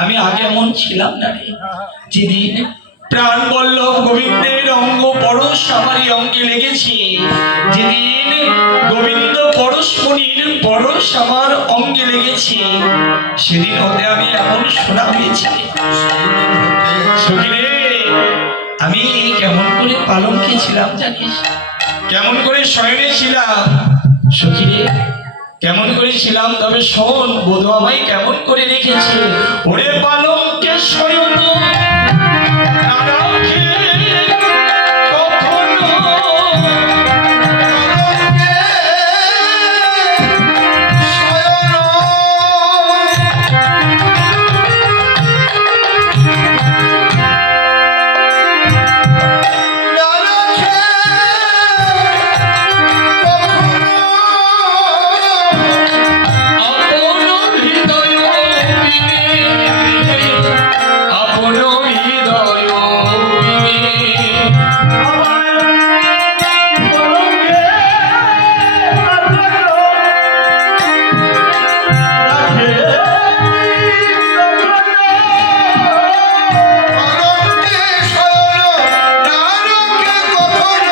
আমি আগে এমন ছিলাম না রে। যেদিন প্রাণ বল্লভ গোবিন্দের অঙ্গ পরশ আমারই অঙ্গে লেগেছে, যেদিন গোবিন্দ পরশমণির পরশ আমার অঙ্গে লেগেছে, সেদিন হতে আমি এমন শোনা হয়েছে। সখিরে, আমি কেমন করে পালঙ্কে ছিলাম জানিস? কেমন করে শয়নে ছিলাম সখিরে, কেমন করেছিলাম? তবে শোন, বধূ আমায় কেমন করে রেখেছে। ওরে পালঙ্কে শয়ন না রাখে কখনো, পালঙ্কে শয়ন না রাখে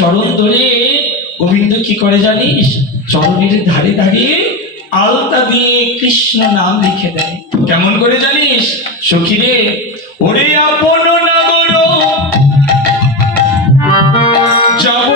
চরণ ধরে গোবিন্দ কি করে জানিস? চরণের ধারে দাঁড়িয়ে আলতা দিয়ে কৃষ্ণ নাম লিখে দেয়। কেমন করে জানিস সখিরে? ওরে আপন নাগর যাব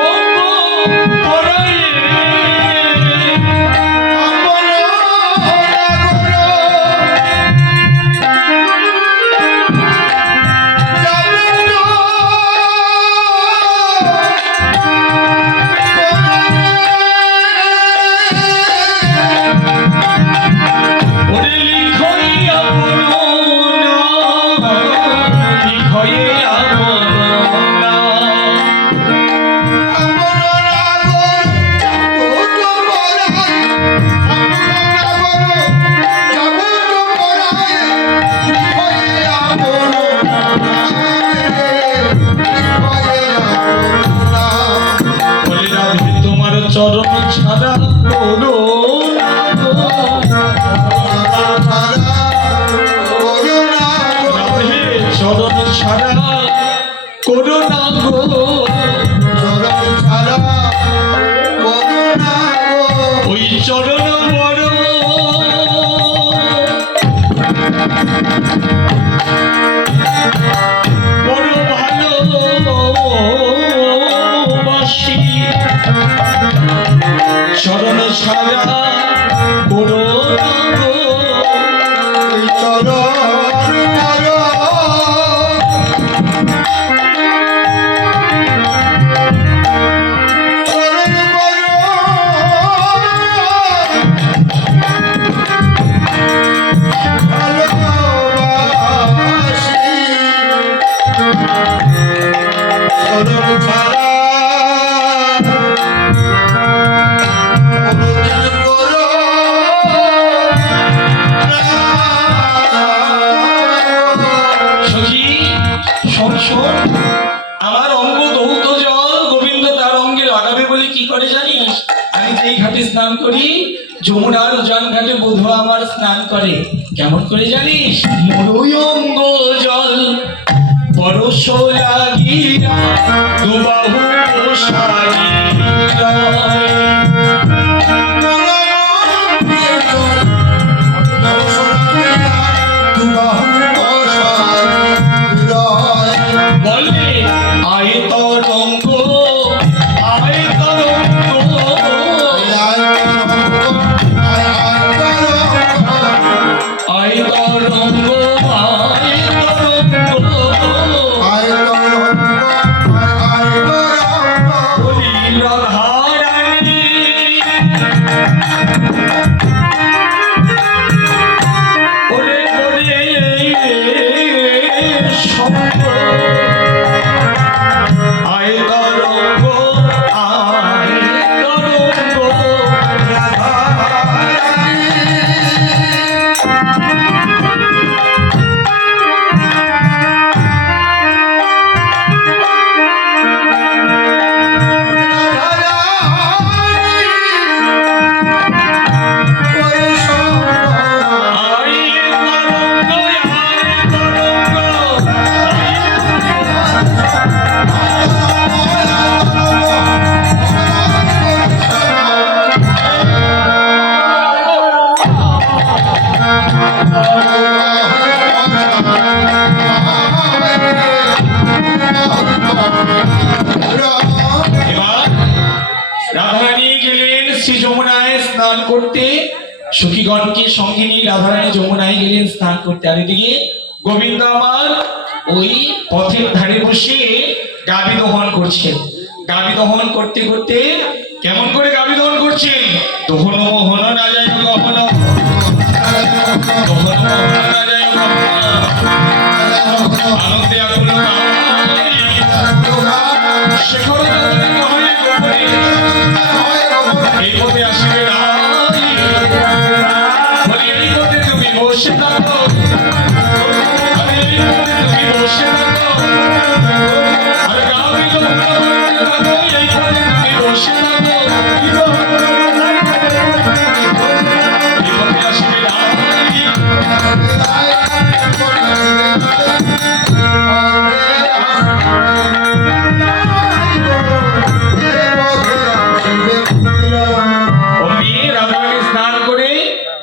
চরণ ছাড়া করো চরণ ছাড়া করো না গো, চরণ ছাড়া করো না গো, ওই চরণ বড় বড় ভালোবাসি, চরণ ছাড়া করো না গো, ওই চরণ ছাড়া স্নান করি, যমুনার উজান ঘাটে বধূ আমার স্নান করে। কেমন করে জানিস? মরুয়ঙ্গ জল পরশ লাগিয়া দুবাহু প্রসারিয়া। বলে আয় তরঙ্গ, আয় তরঙ্গ, আয় তরঙ্গ, আয় তরঙ্গ, বলি রাধারানী ওরে ওরে সঙ্গ, আয় তরঙ্গ, আয় তরঙ্গ, রাধারানী। রাধারানী গেলেন শ্রী যমুনায় স্নান করতে, সখীগণকে সঙ্গে নিয়ে রাধারানী যমুনায় গেলেন স্নান করতে। আর এদিকে গোবিন্দ আমার ওই পথের ধারে বসে গাভী দহন করছেন। গাভী দহন করতে করতে কেমন করে গাভী দহন করছেন? দহন মোহন না যায় গহন, দহন মোহন না যায় গহন, আনন্দে আকুল শেখর এই পথে আসবে না, এই পথে তুমি বসে থাকো, এই পথে তুমি বসে থাকো, আর গাভী দহন করতে থাকো, এই পথে তুমি বসে থাকো, এই পথে আসবে না।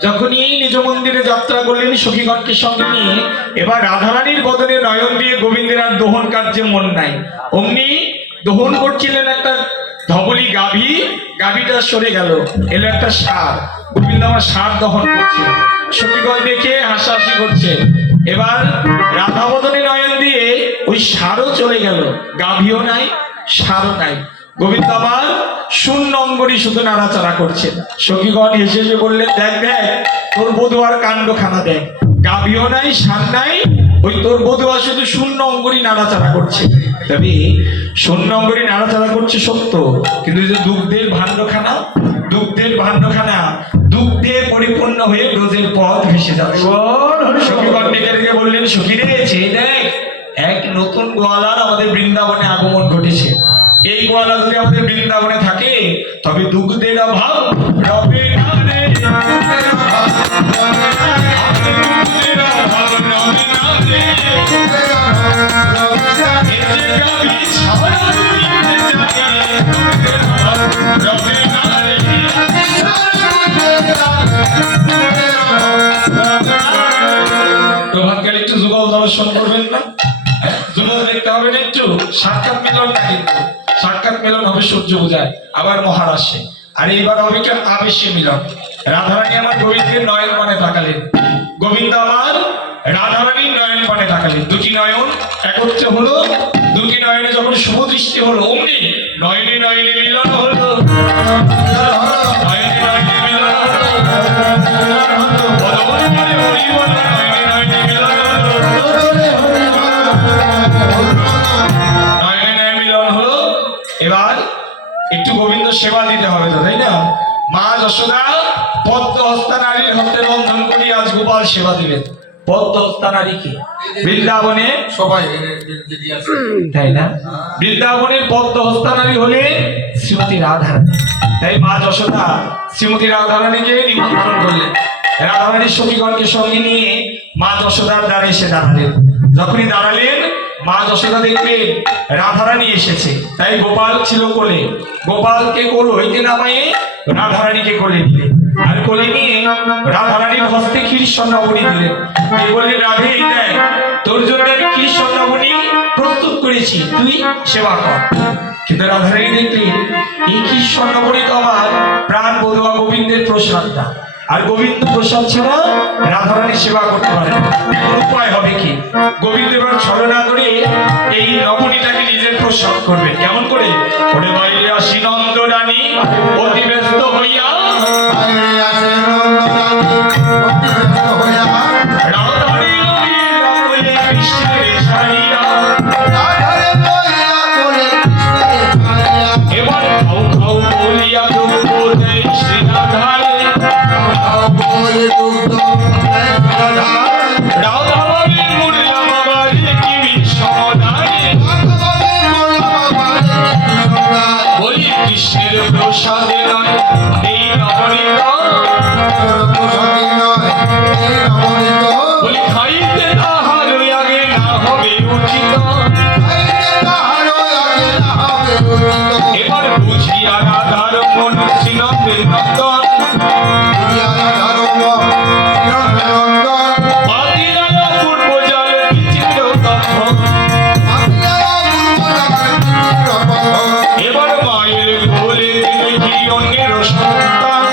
যখনই নিজ মন্দিরে যাত্রা করলেন সখীগণকে সঙ্গে নিয়ে, এবার রাধারানীর বদনে নয়ন দিয়ে গোবিন্দের আর দহন কার্যে মন নাই। অমনি দহন করছিলেন একটা ধবলি গাভী, গাভীটা সরে গেল, এলো একটা ষাঁড়। গোবিন্দ আমার ষাঁড় দহন করছে, সখীগণ দেখে হাসাহাসি করছে। এবার রাধা বদনে নয়ন দিয়ে ওই ষাঁড়ও চলে গেল, গাভীও নাই, ষাঁড়ও নাই। গোবিন্দ আমার শূন্য অঙ্গরি শুধু নাড়াচাড়া করছেন। সখীগণ হেসে হেসে বললেন, দেখ দেখ তোর বধুয়ার কাণ্ডখানা দেখ, গাভীও নাই, ষাঁড় নাই, ওই তোর বধুয়া শুধু শূন্য অঙ্গরি নাড়াচাড়া করছে। তবে শূন্য অঙ্গরি নাড়াচাড়া করছে সত্য, কিন্তু যে দুগ্ধের ভাণ্ডখানা, দুগ্ধের ভাণ্ডখানা দুগ্ধে পরিপূর্ণ হয়ে ব্রজের পথ ভেসে যাবে। সখীগণ ডেকে ডেকে বললেন, সখী রে চেয়ে দেখ, এক নতুন গোয়ালার আমাদের বৃন্দাবনে আগমন ঘটেছে। এই গোয়ালা যদি আমাদের বৃন্দাবনে থাকে তবে দুগ্ধের অভাব রবে না রে, প্রভাতকালে একটু যুগল দর্শন করবেন না? যুগল দেখতে হবে না একটু? সাক্ষাৎ মিলন না, কিন্তু সাক্ষাৎ মিলন হবে সূর্য পূজায়, আবার মহারাষ্ট্রে, আর এইবার হবে কেন আবেশে মিলন। রাধারানী আমার গোবিন্দের নয়ন পানে তাকালেন, গোবিন্দ আমার রাধারানীর নয়ন পানে তাকালেন। দুটি নয়ন একত্রে হলো, দুটি নয়নে যখন শুভ দৃষ্টি হলো, অমনি নয়নে নয়নে মিলন হলো, নয়নে নয়নে মিলন হলো, বদন মনে হরি বল, নয়নে নয়নে মিলন হলো, নয়নে নয়নে মিলন হলো। এবার একটু গোবিন্দ সেবা দিতে হবে তো, তাই না? মা যশোদা পদ্ম হস্তা নারীর হস্তে বন্ধন করি আজ গোপাল সেবা দিবেন। পদ্ম হস্তা নারীকে বৃন্দাবনে সবাই তাই না? বৃন্দাবনের পদ্ম হস্তা নারী হলে শ্রীমতী রাধারানী। তাই মা যশোদা শ্রীমতী রাধারানীকে নিমন্ত্রণ করলেন। রাধারানীর সখীগণকে সঙ্গে নিয়ে মা যশোদার দ্বারে এসে দাঁড়ালেন। যখনই দাঁড়ালেন মা যশোদা দেখলেন রাধারানী এসেছে, তাই গোপাল ছিল কোলে। গোপালকে কোল হইতে নামায়ে রাধারানীকে কোলে নিলেন, আর কোলে নিয়ে রাধারানীর হস্তে ক্ষীর স্বর্ণাবনী দিলেন। বললেন, রাধে এই দেখ, তোর জন্য আমি ক্ষীর স্বর্ণাবনী প্রস্তুত করেছি, তুই সেবা কর। কিন্তু রাধারানী দেখলেন এই ক্ষীর স্বর্ণাবনী তো আমার প্রাণ বধুয়া গোবিন্দের প্রসাদটা, আর গোবিন্দ প্রসাদ ছাড়া রাধারানী সেবা করতে পারে না। উপায় হবে কি? গোবিন্দ এবার ছলনা করে এই নবনীটাকে নিজের প্রসাদ করবে। কেমন করে? ওরে বাইরে আসি নন্দ রানী অতি ব্যস্ত হইয়া, রাধারানী লইয়া কোলে কৃষ্ণের ছাড়িয়া, এবার খাও খাও বলিয়া দুঃখ দেয় শ্রী রাধারে, রাধা বাবি মুরলা বাবারে কি বিশ্বদারে, বলি কৃষ্ণের প্রসাদে নয় এই নবনীত, বলি খাইতে তাহার আগে না হবে উচিত, এবার বুঝিয়া রাধার মন শ্রীনন্দের নন্দন, পাতিরালা পূর্ব জল বিচিত্র তখন, এবার মায়ের কোলে দেখি অন্যের সন্তান,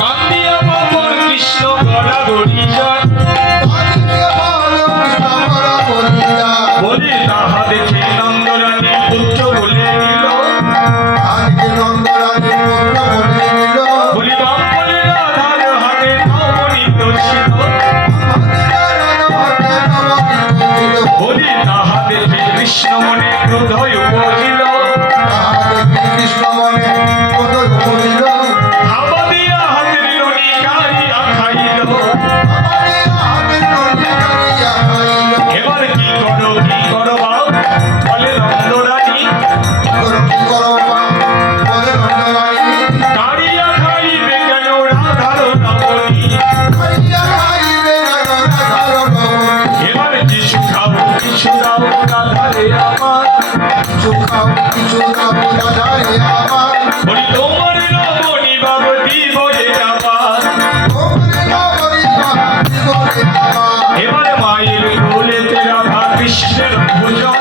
কান্দিয়া বাবর কৃষ্ণ গলা গড়িয়া, বলি তাহা দেখে নন্দরানী পুত্র বলে নিল, বলি বাপ বলে রাধার হাতে নবনীত ছিল, বলি তাহা দেখে কৃষ্ণ মনে ক্রোধই উপজিল, হাবা দিয়া হাতের ননি কাড়িয়া খাইল, এবার কি করো বাপ, বলে নন্দরানী, কাড়িয়া খাইবে কেন রাধার নবনী, এবার কিছু খাবো কিছু দাও রাধারে আমার, বলি তোমার নবনী বাবু দিব যে আবার, এবার মায়ের কোলেতে রাধা কৃষ্ণের ভোজন,